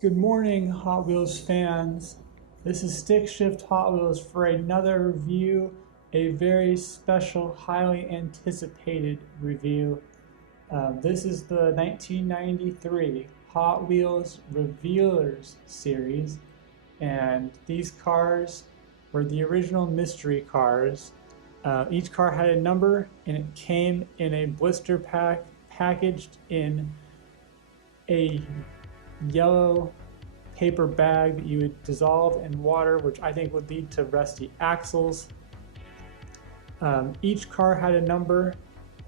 Good morning, Hot Wheels fans. This is Stick Shift Hot Wheels for another review, a very special, highly anticipated review. This is the 1993 Hot Wheels Revealers series, and these cars were the original mystery cars. Each car had a number, and it came in a blister pack packaged in a yellow paper bag that you would dissolve in water, which I think would lead to rusty axles. Each car had a number.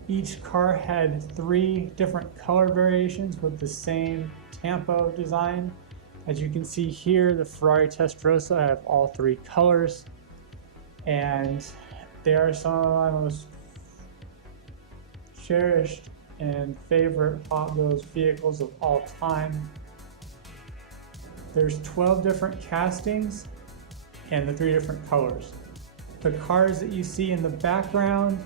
Each car had 3 different color variations with the same tampo design. As you can see here, the Ferrari Testarossa, I have all 3 colors, and they are some of my most cherished and favorite Hot Wheels vehicles of all time. There's 12 different castings and the 3 different colors. The cars that you see in the background,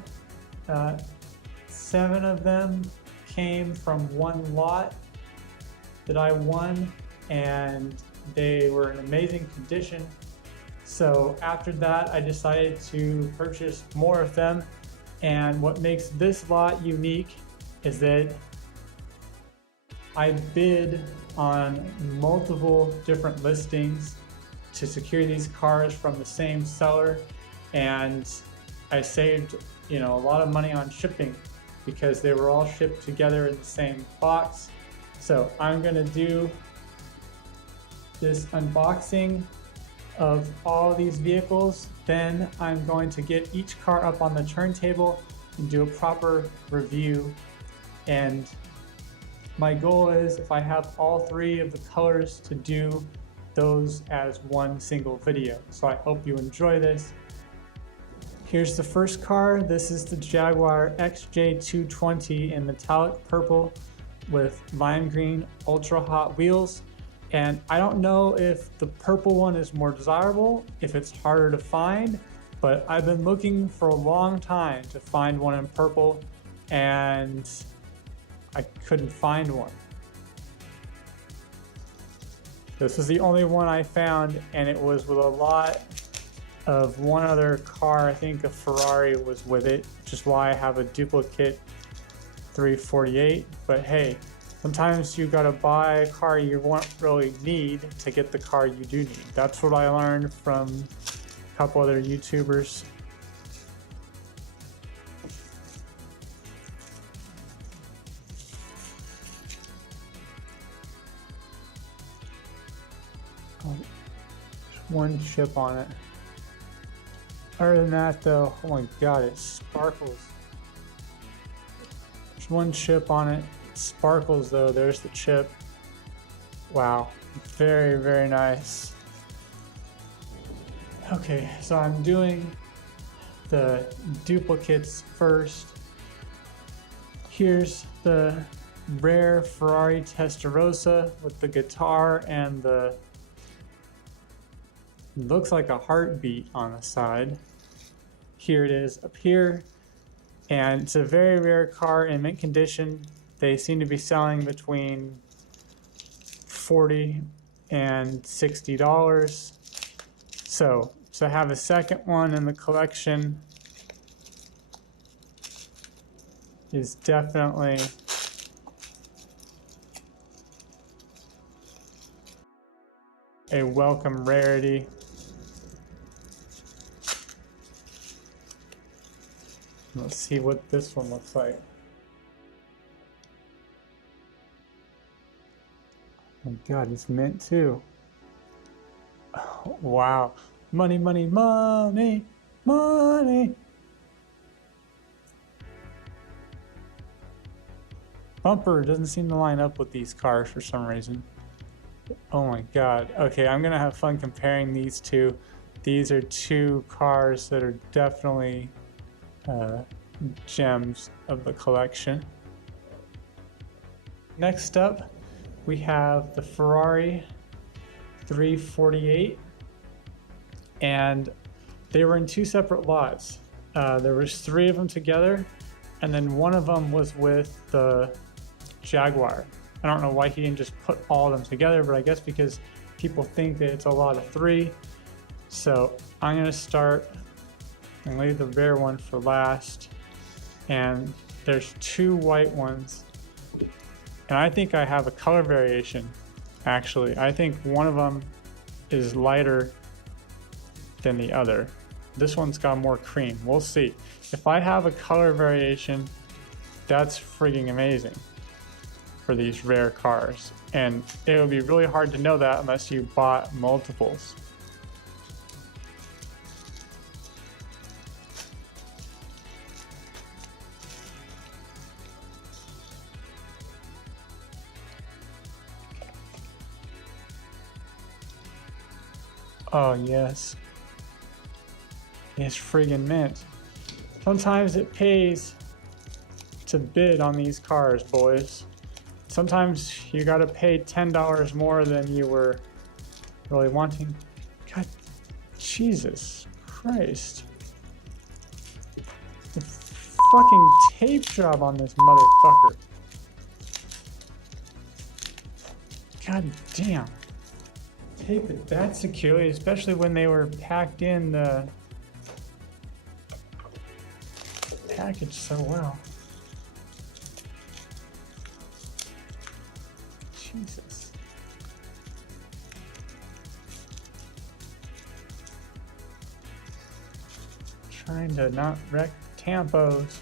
7 of them came from one lot that I won, and they were in amazing condition. So after that, I decided to purchase more of them. And what makes this lot unique is that I bid on multiple different listings to secure these cars from the same seller, and I saved a lot of money on shipping because they were all shipped together in the same box. So I'm gonna do this unboxing of all these vehicles, then I'm going to get each car up on the turntable and do a proper review. And my goal is, if I have all 3 of the colors, to do those as one single video. So I hope you enjoy this. Here's the first car. This is the Jaguar XJ220 in metallic purple with lime green ultra hot wheels. And I don't know if the purple one is more desirable, if it's harder to find, but I've been looking for a long time to find one in purple, and I couldn't find one. This is the only one I found, and it was with a lot of one other car. I think a Ferrari was with it, which is why I have a duplicate 348. But hey, sometimes you gotta buy a car you won't really need to get the car you do need. That's what I learned from a couple other YouTubers. There's one chip on it. Other than that though, oh my god, it sparkles. There's one chip on it. It sparkles though, there's the chip. Wow, very, very nice. Okay, so I'm doing the duplicates first. Here's the rare Ferrari Testarossa with the guitar and the looks like a heartbeat on the side. Here it is up here, and it's a very rare car in mint condition. They seem to be selling between $40 and $60. So to have a second one in the collection is definitely a welcome rarity. Let's see what this one looks like. Oh my god, it's mint too. Oh, wow. Money, money, money, money. Bumper doesn't seem to line up with these cars for some reason. Oh my god. Okay, I'm gonna have fun comparing these two. These are 2 cars that are definitely gems of the collection. Next up, we have the Ferrari 348, and they were in 2 separate lots. There was 3 of them together, and then one of them was with the Jaguar. I don't know why he didn't just put all of them together, but I guess because people think that it's a lot of 3. So I'm gonna start and leave the rare one for last. And there's 2 white ones. And I think I have a color variation, actually. I think one of them is lighter than the other. This one's got more cream. We'll see. If I have a color variation, that's frigging amazing for these rare cars. And it would be really hard to know that unless you bought multiples. Oh yes, it's friggin' mint. Sometimes it pays to bid on these cars, boys. Sometimes you gotta pay $10 more than you were really wanting. God, Jesus Christ. The fucking tape job on this motherfucker. God damn. Tape it that securely, especially when they were packed in the package so well. Jesus. Trying to not wreck tampos.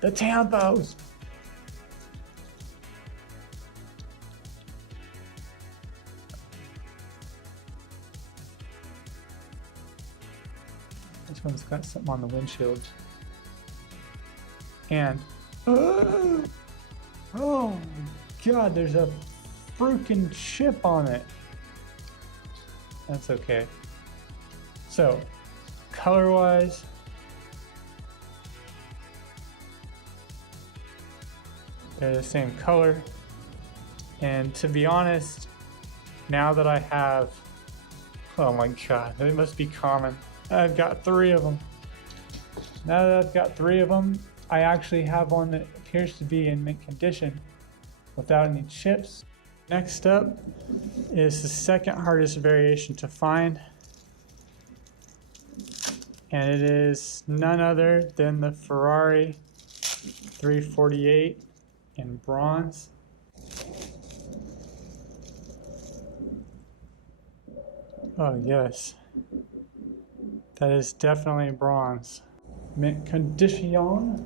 The tampos! This one's got something on the windshield. And oh God, there's a freaking chip on it. That's okay. So, color-wise, they're the same color. And to be honest, now that I have, oh my God, they must be common. I've got 3 of them. Now that I've got 3 of them, I actually have one that appears to be in mint condition without any chips. Next up is the second hardest variation to find. And it is none other than the Ferrari 348 in bronze. Oh yes. That is definitely bronze. Mint condition.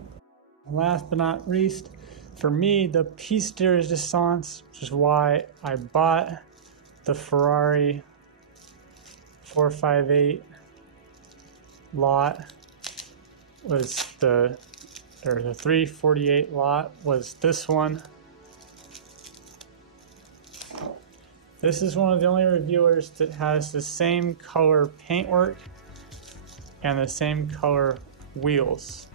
Last but not least, for me, the piece de resistance, which is why I bought the Ferrari 458 lot, was the 348 lot was this one. This is one of the only reviewers that has the same color paintwork and the same color wheels.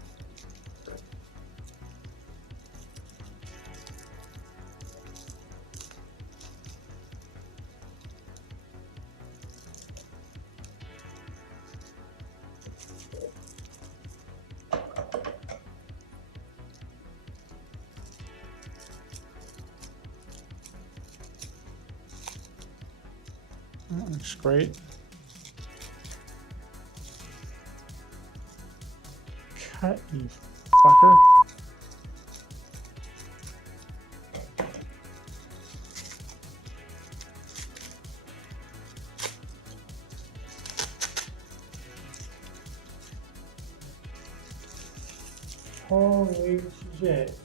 That looks great. Cut, you fucker. Holy shit.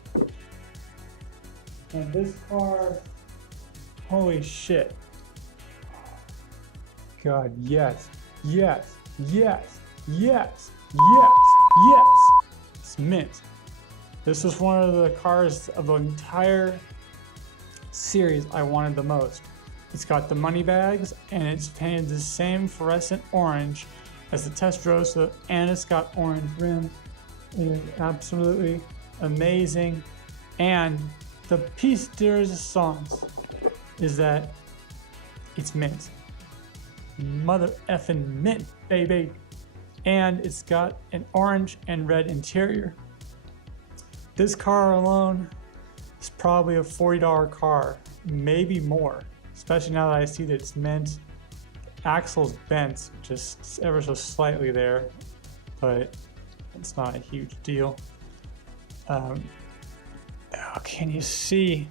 And this car, holy shit. God, yes, yes, yes, yes, yes, yes. It's mint. This is one of the cars of the entire series I wanted the most. It's got the money bags and it's painted the same fluorescent orange as the Testarossa, and it's got orange rims. It is absolutely amazing. And the piece de resistance is that it's mint. Mother effing mint, baby. And it's got an orange and red interior. This car alone It's probably a $40 car, maybe more, especially now that I see that it's mint. Axle's bent just ever so slightly there, but it's not a huge deal. Oh, can you see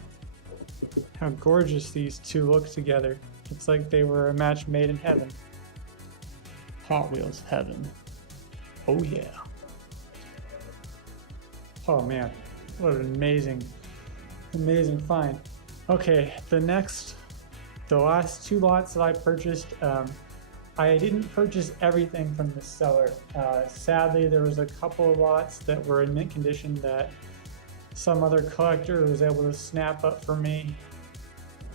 how gorgeous these two look together? It's like they were a match made in heaven. Hot Wheels heaven. Oh yeah. Oh man, what an amazing find. Okay, the last two lots that I purchased, I didn't purchase everything from the seller. Sadly, there was a couple of lots that were in mint condition that some other collector was able to snap up for me.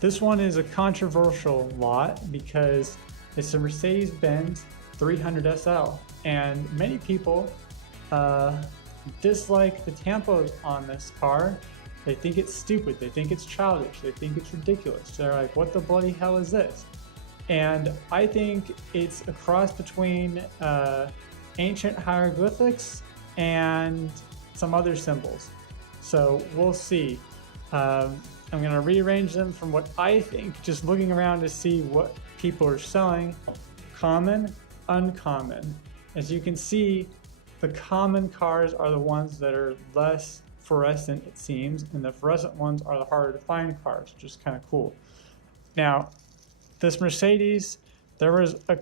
This one is a controversial lot because it's a Mercedes-Benz 300 SL, and many people dislike the tampos on this car. They think it's stupid, they think it's childish, they think it's ridiculous. They're like, what the bloody hell is this? And I think it's a cross between ancient hieroglyphics and some other symbols. So we'll see. I'm gonna rearrange them from what I think, just looking around to see what people are selling. Common, uncommon. As you can see, the common cars are the ones that are less fluorescent, it seems, and the fluorescent ones are the harder to find cars, which is kind of cool. Now, this Mercedes, there was a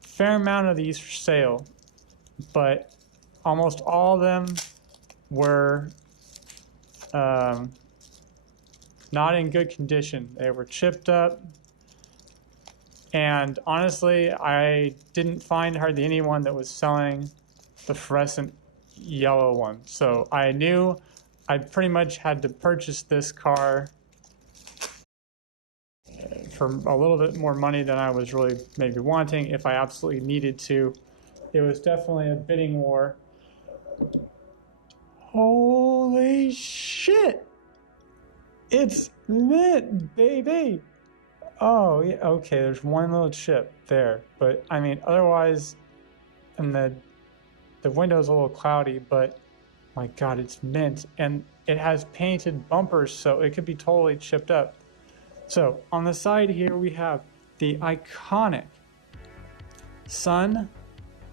fair amount of these for sale, but almost all of them were not in good condition. They were chipped up, and honestly, I didn't find hardly anyone that was selling the fluorescent yellow one. So I knew I pretty much had to purchase this car for a little bit more money than I was really maybe wanting if I absolutely needed to. It was definitely a bidding war. Holy shit! It's mint, baby! Oh, yeah, okay, there's one little chip there, but I mean, otherwise, and the window's a little cloudy, but my God, it's mint, and it has painted bumpers, so it could be totally chipped up. So on the side here, we have the iconic sun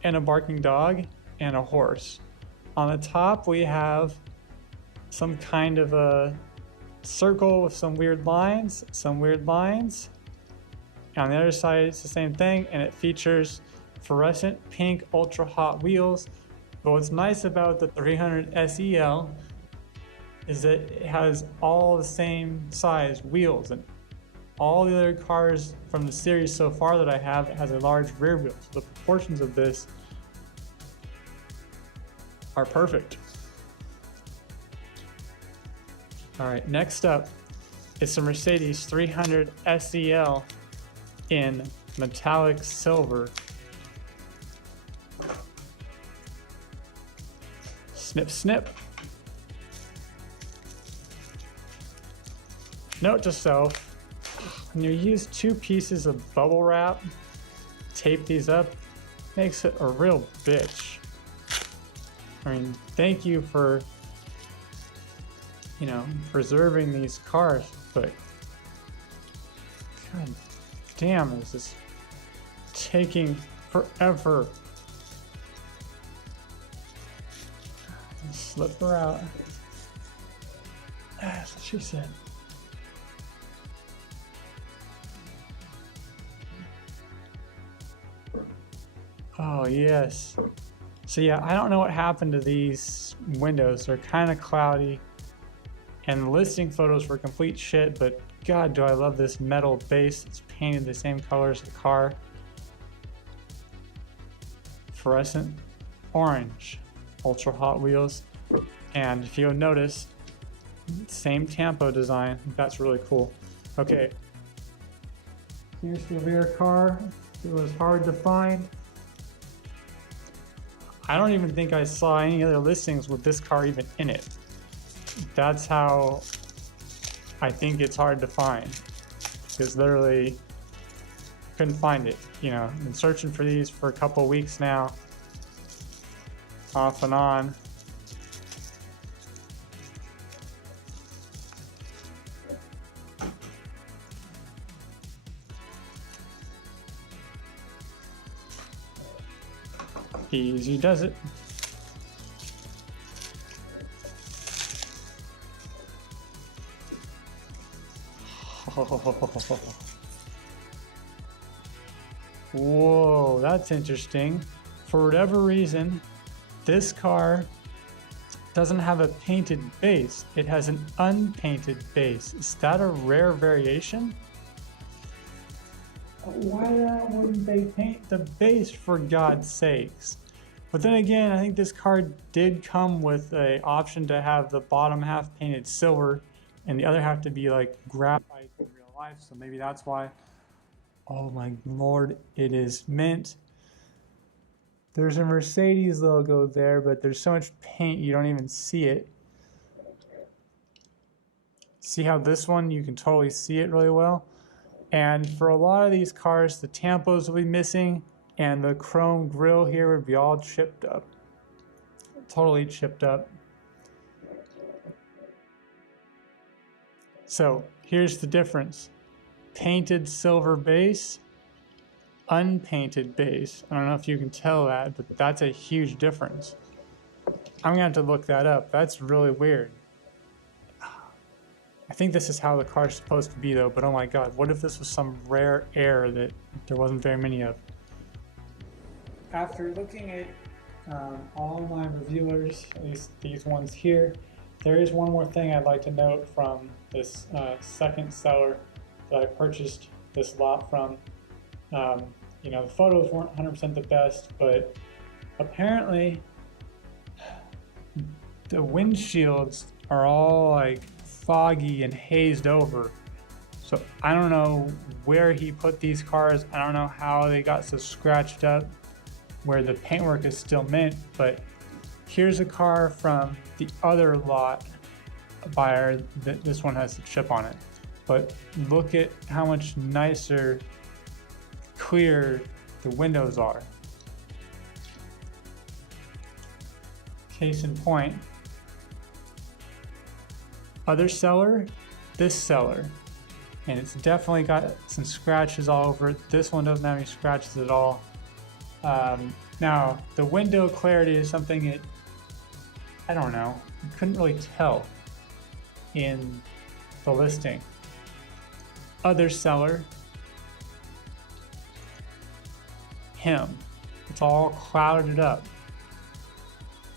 and a barking dog and a horse. On the top, we have some kind of a circle with some weird lines. On the other side, it's the same thing, and it features fluorescent pink ultra hot wheels. But what's nice about the 300 SEL is that it has all the same size wheels, and all the other cars from the series so far that I have has a large rear wheel. So the proportions of this are perfect. All right, next up is the Mercedes 300 SEL in metallic silver. Snip, snip. Note to self, when you use 2 pieces of bubble wrap, tape these up, makes it a real bitch. I mean, thank you for, preserving these cars, but God damn, this is taking forever. Slip her out. That's what she said. Oh, yes. So yeah, I don't know what happened to these windows. They're kind of cloudy, and the listing photos were complete shit, but God, do I love this metal base. It's painted the same color as the car. Fluorescent orange, ultra hot wheels. And if you'll notice, same tampo design. That's really cool. Okay. Here's the rear car. It was hard to find. I don't even think I saw any other listings with this car even in it. That's how I think it's hard to find. Because literally, couldn't find it. Been searching for these for a couple of weeks now. Off and on. Easy does it. Whoa, that's interesting. For whatever reason, this car doesn't have a painted base. It has an unpainted base. Is that a rare variation? Why wouldn't they paint the base, for God's sakes? But then again, I think this car did come with an option to have the bottom half painted silver and the other half to be like graphite in real life, so maybe that's why. Oh my Lord, it is mint. There's a Mercedes logo there, but there's so much paint you don't even see it. See how this one, you can totally see it really well? And for a lot of these cars, the tampos will be missing and the chrome grille here would be all chipped up. Totally chipped up. So here's the difference. Painted silver base, unpainted base. I don't know if you can tell that, but that's a huge difference. I'm gonna have to look that up. That's really weird. I think this is how the car's supposed to be though, but oh my God, what if this was some rare air that there wasn't very many of? After looking at all my reviewers, at least these ones here, there is one more thing I'd like to note from this second seller that I purchased this lot from. You know, the photos weren't 100% the best, but apparently the windshields are all like foggy and hazed over. So I don't know where he put these cars. I don't know how they got so scratched up where the paintwork is still mint, but here's a car from the other lot buyer that this one has a chip on it. But look at how much nicer, clear the windows are. Case in point, other seller, this seller, and it's definitely got some scratches all over it. This one doesn't have any scratches at all. Now, the window clarity is something that, I don't know, you couldn't really tell in the listing. Other seller, him. It's all clouded up.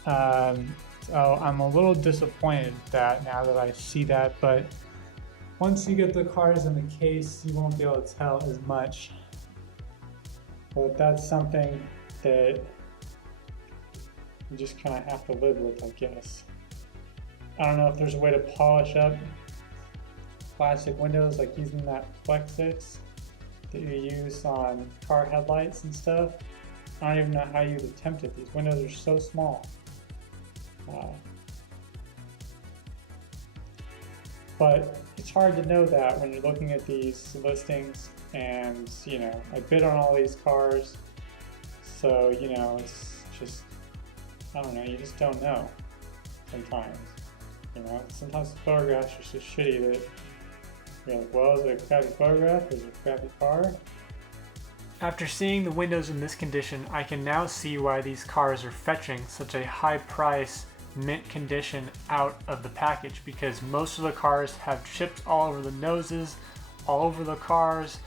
So I'm a little disappointed that now that I see that, but once you get the cars in the case, you won't be able to tell as much. But that's something that you just kind of have to live with, I guess. I don't know if there's a way to polish up plastic windows, like using that Plexix that you use on car headlights and stuff. I don't even know how you'd attempt it. These windows are so small. But it's hard to know that when you're looking at these listings, and you know, I bid on all these cars, so you know, it's just, I don't know, you just don't know sometimes. You know, sometimes the photographs are so shitty that you're like, well, is it a crappy photograph? Is it a crappy car? After seeing the windows in this condition, I can now see why these cars are fetching such a high price, mint condition out of the package, because most of the cars have chips all over the noses, all over the cars,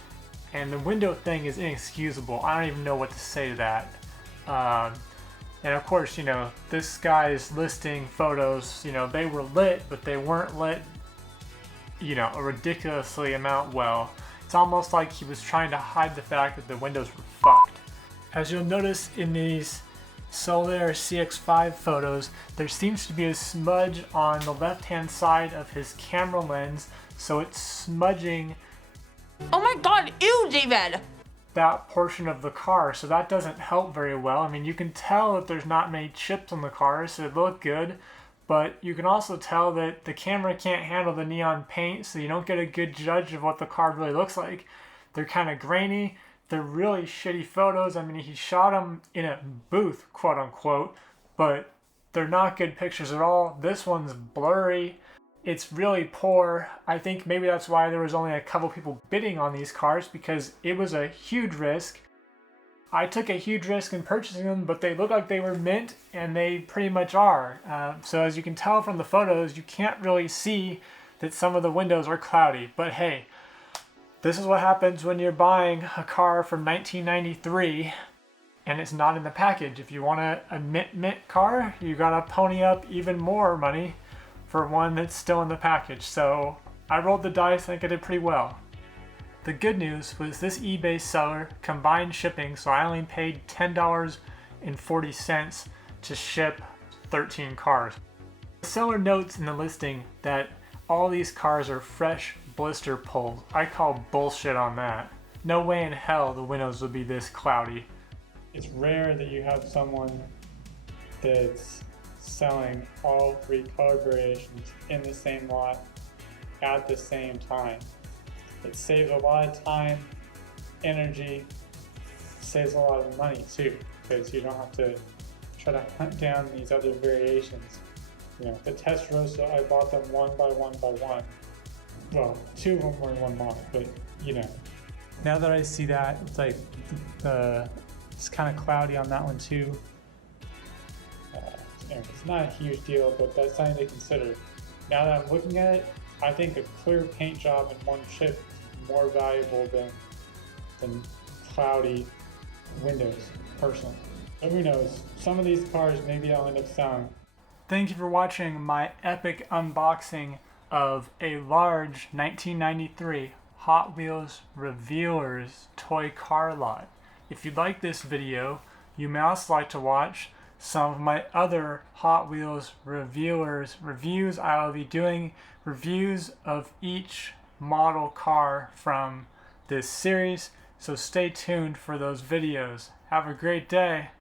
and the window thing is inexcusable. I don't even know what to say to that. And of course, you know, this guy's listing photos, you know, they were lit, but they weren't lit, you know, a ridiculously amount well. It's almost like he was trying to hide the fact that the windows were fucked. As you'll notice in these Solar CX-5 photos, there seems to be a smudge on the left-hand side of his camera lens, so it's smudging. Oh my God, ew, David! That portion of the car, so that doesn't help very well. I mean, you can tell that there's not many chips on the car, so it looked good, but you can also tell that the camera can't handle the neon paint, so you don't get a good judge of what the car really looks like. They're kind of grainy. They're really shitty photos. I mean, he shot them in a booth, quote unquote, but they're not good pictures at all. This one's blurry. It's really poor. I think maybe that's why there was only a couple people bidding on these cars, because it was a huge risk. I took a huge risk in purchasing them, but they look like they were mint, and they pretty much are. So as you can tell from the photos, you can't really see that some of the windows are cloudy. But hey, this is what happens when you're buying a car from 1993 and it's not in the package. If you want a mint car, you gotta pony up even more money for one that's still in the package. So I rolled the dice. I think I did pretty well. The good news was this eBay seller combined shipping, so I only paid $10.40 to ship 13 cars. The seller notes in the listing that all these cars are fresh blister pulls. I call bullshit on that. No way in hell the windows would be this cloudy. It's rare that you have someone that's selling all 3 color variations in the same lot at the same time. It saves a lot of time, energy, saves a lot of money too, because you don't have to try to hunt down these other variations. You know, the Testarossa, I bought them one by one. Well, 2 of them were in one lot, but you know. Now that I see that, it's like it's kind of cloudy on that one too. It's not a huge deal, but that's something to consider. Now that I'm looking at it, I think a clear paint job in one chip is more valuable than cloudy windows, personally. But who knows? Some of these cars maybe I'll end up selling. Thank you for watching my epic unboxing of a large 1993 Hot Wheels Revealers toy car lot. If you like this video, you may also like to watch some of my other Hot Wheels Revealers reviews. I will be doing reviews of each model car from this series, so stay tuned for those videos. Have a great day.